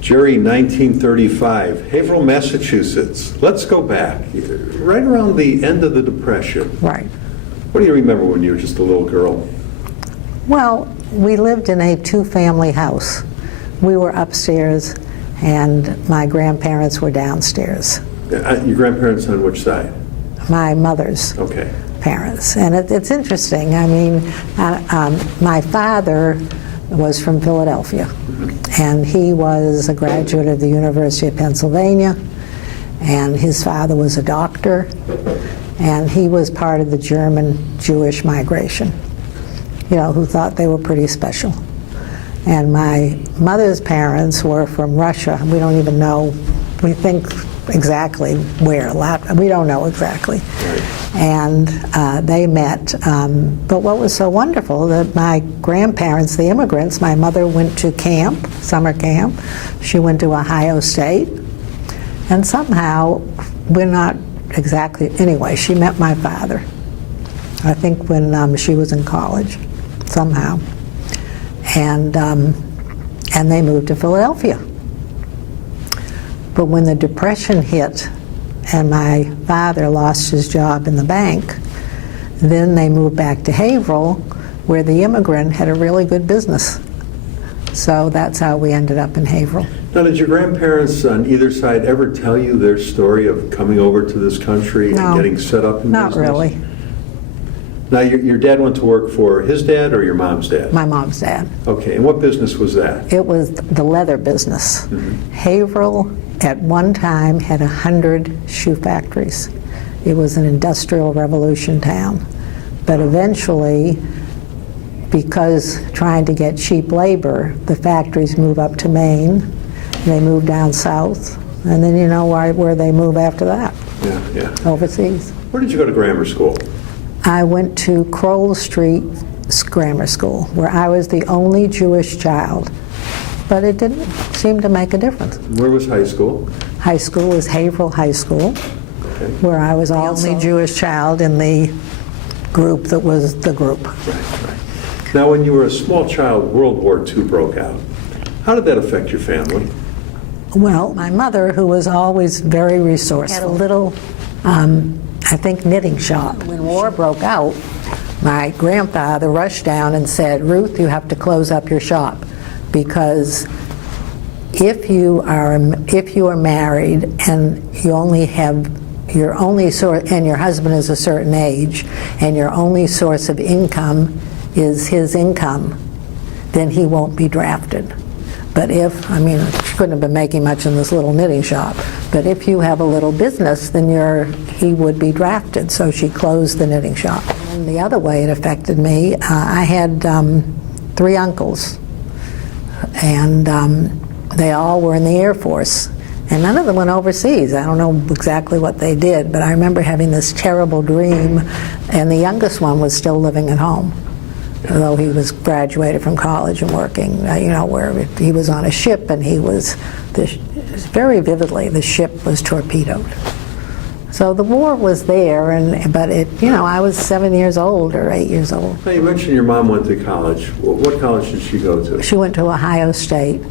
Jerry, 1935, Haverhill, Massachusetts. Let's go back, right around the end of the Depression. Right. What do you remember when you were just a little girl? Well, we lived in a two-family house. We were upstairs, and my grandparents were downstairs. Your grandparents on which side? My mother's Okay. parents. And it's interesting. I mean, my father was from Philadelphia, and he was a graduate of the University of Pennsylvania, and his father was a doctor, and he was part of the German Jewish migration, you know, who thought they were pretty special. And my mother's parents were from Russia. We don't even know, we think exactly where, we don't know exactly. And they met, but what was so wonderful that my grandparents, the immigrants, my mother went to camp, summer camp, she went to Ohio State, and somehow, we're not exactly, anyway, she met my father, I think when she was in college, somehow, and they moved to Philadelphia. But when the Depression hit and my father lost his job in the bank, then they moved back to Haverhill, where the immigrant had a really good business. So that's how we ended up in Haverhill. Now, did your grandparents on either side ever tell you their story of coming over to this country and getting set up in Not business? really. Now, your dad went to work for his dad or your mom's dad? My mom's dad. Okay, and what business was that? It was the leather business. Haverhill at one time had 100 shoe factories. It was an industrial revolution town. But eventually, because trying to get cheap labor, the factories move up to Maine, they move down south, and then you know where they move after that, Yeah. overseas. Where did you go to grammar school? I went to Crowell Street Grammar School, where I was the only Jewish child, but it didn't seem to make a difference. Where was high school? High school was Haverhill High School, Okay. where I was the only Jewish child in the group that was the group. Right. Now, when you were a small child, World War II broke out. How did that affect your family? Well, my mother, who was always very resourceful, had a little, I think, knitting shop. When war broke out, my grandfather rushed down and said, "Ruth, you have to close up your shop, because if you are married and you only have your only source, and your husband is a certain age, and your only source of income is his income, then he won't be drafted. But if, I mean, she couldn't have been making much in this little knitting shop, but if you have a little business, then he would be drafted." So she closed the knitting shop. And the other way it affected me, I had 3 uncles, and they all were in the Air Force. And none of them went overseas. I don't know exactly what they did, but I remember having this terrible dream, and the youngest one was still living at home, although he was graduated from college and working, you know, where he was on a ship, and he was, very vividly, the ship was torpedoed. So the war was there, but it, you know, I was 7 years old or 8 years old. Now, you mentioned your mom went to college. What college did she go to? She went to Ohio State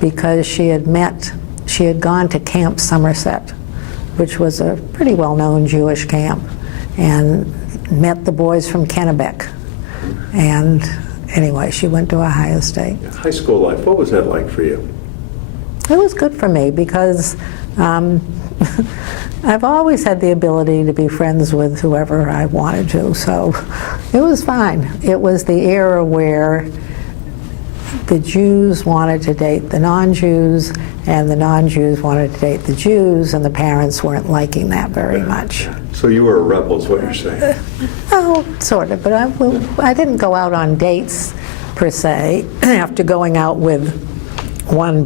because she had gone to Camp Somerset, which was a pretty well-known Jewish camp, and met the boys from Kennebec. And anyway, she went to Ohio State. High school life, what was that like for you? It was good for me because I've always had the ability to be friends with whoever I wanted to, so it was fine. It was the era where the Jews wanted to date the non-Jews, and the non-Jews wanted to date the Jews, and the parents weren't liking that very much. So you were a rebel is what you're saying. Oh, sort of, but I didn't go out on dates, per se, after going out with one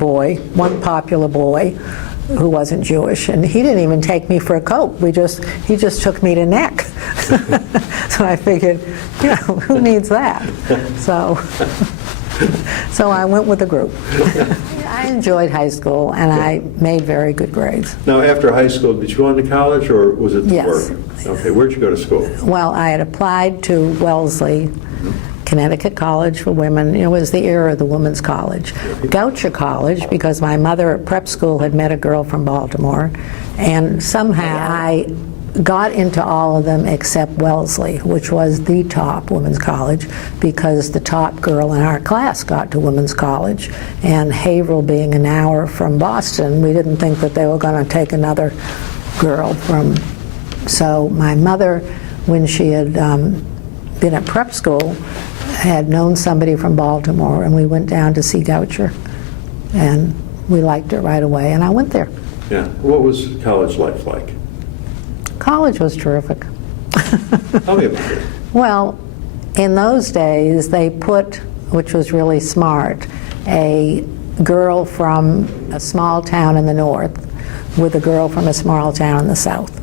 popular boy, who wasn't Jewish, and he didn't even take me for a Coke. He just took me to Neck. So I figured, you know, who needs that? So I went with the group. I enjoyed high school, and I made very good grades. Now, after high school, did you go on to college, or was it to Yes. work? Okay, where'd you go to school? Well, I had applied to Wellesley, Connecticut College for Women. It was the era of the women's college. Goucher College, because my mother at prep school had met a girl from Baltimore, and somehow I got into all of them except Wellesley, which was the top women's college, because the top girl in our class got to women's college. And Haverhill being an hour from Boston, we didn't think that they were going to take another girl from. So my mother, when she had been at prep school, had known somebody from Baltimore, and we went down to see Goucher, and we liked it right away, and I went there. Yeah. What was college life like? College was terrific. Tell me about it. Well, in those days, they put, which was really smart, a girl from a small town in the north with a girl from a small town in the south.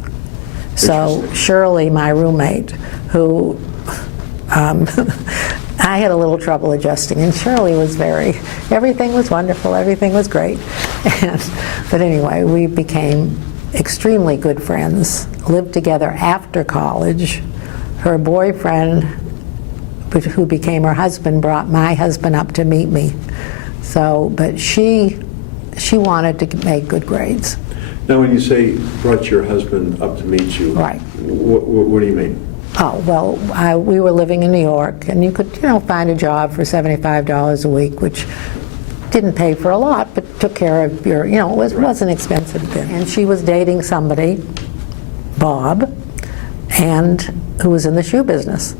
So Interesting. Shirley, my roommate, who I had a little trouble adjusting, and Shirley was everything was wonderful, everything was great. But anyway, we became extremely good friends, lived together after college. Her boyfriend, who became her husband, brought my husband up to meet me. So, but she wanted to make good grades. Now, when you say brought your husband up to meet you, Right. What do you mean? Oh, well, we were living in New York, and you could, find a job for $75 a week, which didn't pay for a lot, but took care of your, wasn't expensive then. And she was dating somebody, Bob, and who was in the shoe business.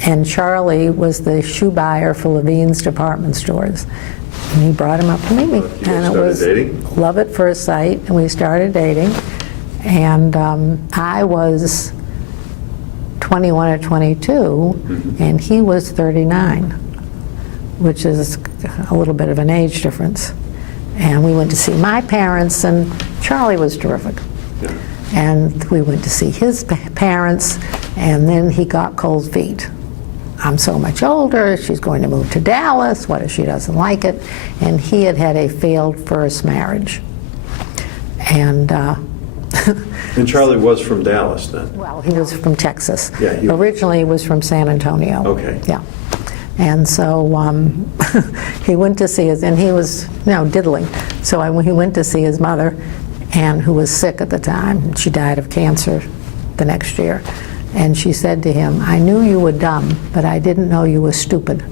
And Charlie was the shoe buyer for Levine's department stores. And he brought him up to meet me. You guys And it started was dating? love at first sight, and we started dating. And I was 21 or 22, and he was 39, which is a little bit of an age difference. And we went to see my parents, and Charlie was terrific. Yeah. And we went to see his parents, and then he got cold feet. I'm so much older, she's going to move to Dallas, what if she doesn't like it? And he had had a failed first marriage. And And Charlie was from Dallas then? well, he was from Texas. Yeah, he was. Originally, he was from San Antonio. Okay. Yeah. And so he went to see his, and he was, diddling. So he went to see his mother, and who was sick at the time. She died of cancer the next year. And she said to him, "I knew you were dumb, but I didn't know you were stupid."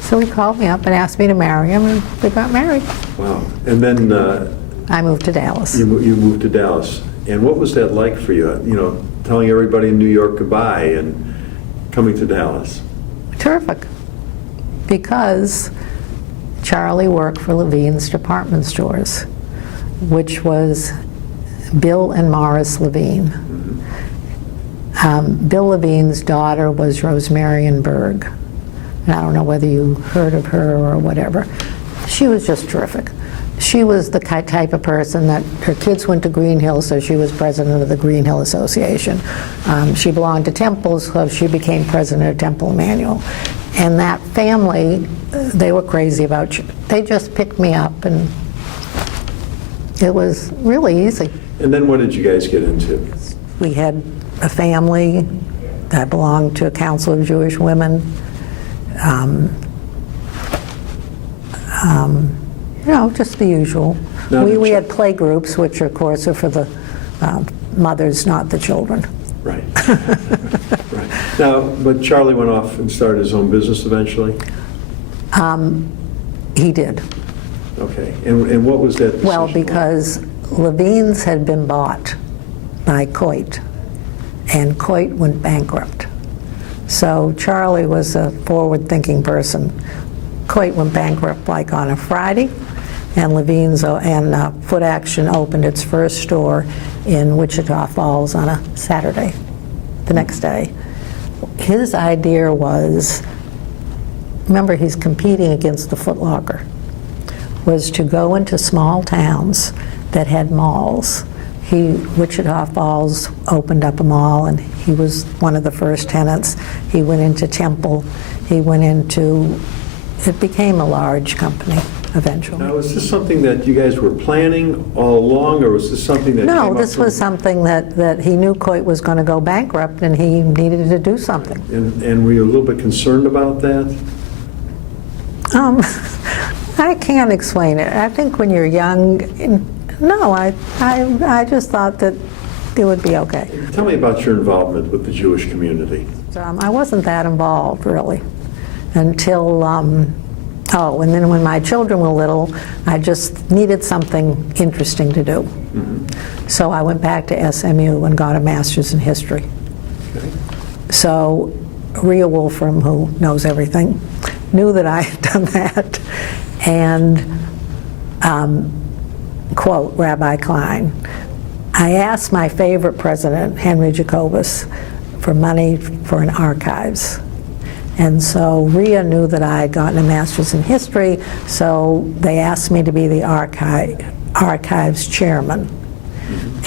So he called me up and asked me to marry him, and we got married. Wow. And then I moved to Dallas. you moved to Dallas. And what was that like for you? Telling everybody in New York goodbye and coming to Dallas? Terrific, because Charlie worked for Levine's department stores, which was Bill and Morris Levine. Bill Levine's daughter was Rosemarian Berg. And I don't know whether you heard of her or whatever. She was just terrific. She was the type of person that her kids went to Green Hill, so she was president of the Green Hill Association. She belonged to Temple, so she became president of Temple Emmanuel. And that family, they were crazy about you. They just picked me up, and it was really easy. And then what did you guys get into? We had a family that belonged to a Council of Jewish Women. Just the usual. Now, We had play groups, which of course are for the mothers, not the children. Right. Right. Now, but Charlie went off and started his own business eventually? He did. Okay. And what was that decision Well, like? because Levine's had been bought by Coit, and Coit went bankrupt. So Charlie was a forward-thinking person. Coit went bankrupt like on a Friday, and Levine's and Foot Action opened its first store in Wichita Falls on a Saturday, the next day. His idea was, remember he's competing against the Foot Locker, was to go into small towns that had malls. Wichita Falls opened up a mall, and he was one of the first tenants. He went into Temple. It became a large company. eventually. Now, was this something that you guys were planning all along, or was this something that came No, up this was something that he knew Coit was going to go bankrupt, and he needed to do something. And were you a little bit concerned about that? I can't explain it. I think when you're young, no, I just thought that it would be okay. Tell me about your involvement with the Jewish community. I wasn't that involved, really, until, oh, and then when my children were little, I just needed something interesting to do. So I went back to SMU and got a master's in history. Okay. So Rhea Wolfram, who knows everything, knew that I had done that, and quote Rabbi Klein, I asked my favorite president, Henry Jacobus, for money for an archives. And so Rhea knew that I had gotten a master's in history, so they asked me to be the archives chairman.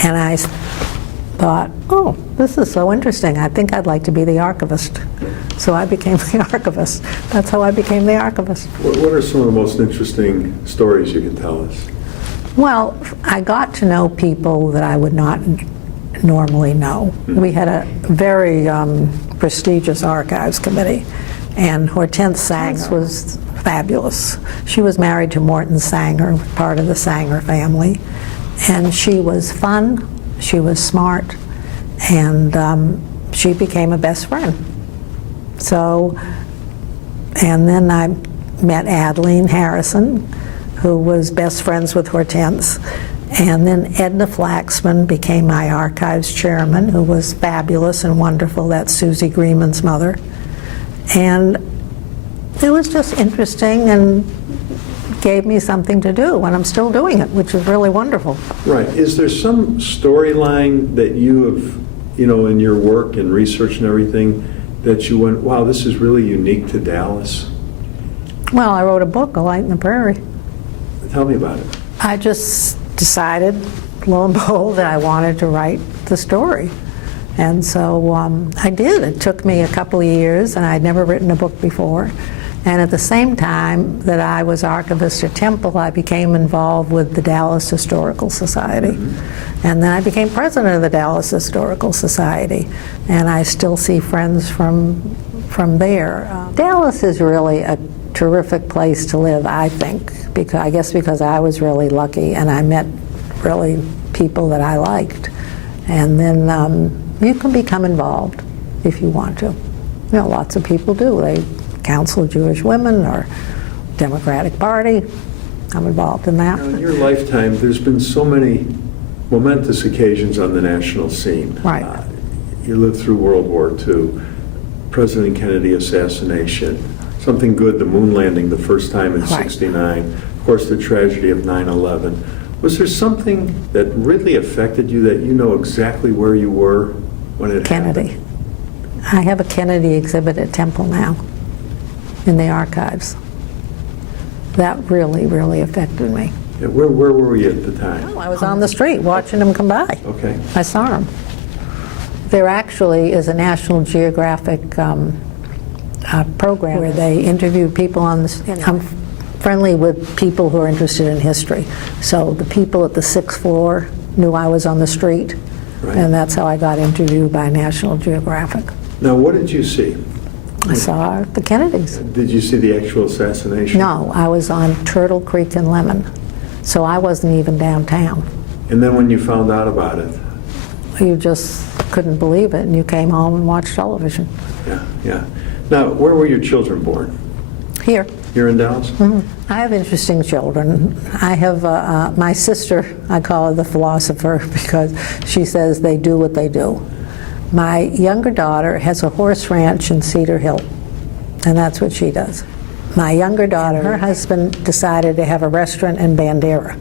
And I thought, oh, this is so interesting. I think I'd like to be the archivist. So I became the archivist. That's how I became the archivist. What are some of the most interesting stories you can tell us? Well, I got to know people that I would not normally know. We had a very prestigious archives committee, and Hortense Sanger was fabulous. She was married to Morton Sanger, part of the Sanger family, and she was fun, she was smart, and she became a best friend. So, and then I met Adeline Harrison, who was best friends with Hortense. And then Edna Flaxman became my archives chairman, who was fabulous and wonderful. That's Susie Greenman's mother. And it was just interesting and gave me something to do, and I'm still doing it, which is really wonderful. Right. Is there some storyline that you have, in your work and research and everything, that you went, wow, this is really unique to Dallas? Well, I wrote a book, A Light in the Prairie. Tell me about it. I just decided, lo and behold, that I wanted to write the story. And so I did. It took me a couple of years, and I'd never written a book before. And at the same time that I was archivist at Temple, I became involved with the Dallas Historical Society. And then I became president of the Dallas Historical Society. And I still see friends from there. Dallas is really a terrific place to live, I think, because I was really lucky and I met really people that I liked. And then you can become involved if you want to. Lots of people do. They counsel Jewish women or Democratic Party. I'm involved in that. Now, in your lifetime, there's been so many momentous occasions on the national scene. Right. You lived through World War II, President Kennedy assassination, something good, the moon landing the first time in '69, of course the tragedy of 9/11. Was there something that really affected you that you know exactly where you were when it Kennedy. happened? I have a Kennedy exhibit at Temple now in the archives. That really, really affected me. Yeah, where were you at the time? I was on the street watching them come by. Okay. I saw them. There actually is a National Geographic program where they interview people on the. I'm friendly with people who are interested in history. So the people at the 6th floor knew I was on the street, and that's how I got interviewed by National Geographic. Now, what did you see? I saw the Kennedys. Did you see the actual assassination? No, I was on Turtle Creek and Lemon, so I wasn't even downtown. And then when you found out about it? You just couldn't believe it, and you came home and watched television. Yeah. Now, where were your children born? Here. Here in Dallas? I have interesting children. I have my sister, I call her the philosopher because she says they do what they do. My younger daughter has a horse ranch in Cedar Hill, and that's what she does. My younger daughter, her husband decided to have a restaurant in Bandera,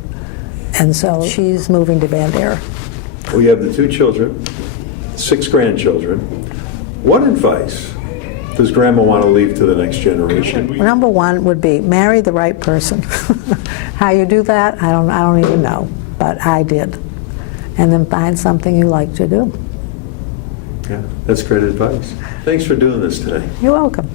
and so she's moving to Bandera. Well, you have the 2 children, 6 grandchildren. What advice does Grandma want to leave to the next generation? Number 1 would be marry the right person. How you do that, I don't even know, but I did. And then find something you like to do. Yeah, that's great advice. Thanks for doing this today. You're welcome.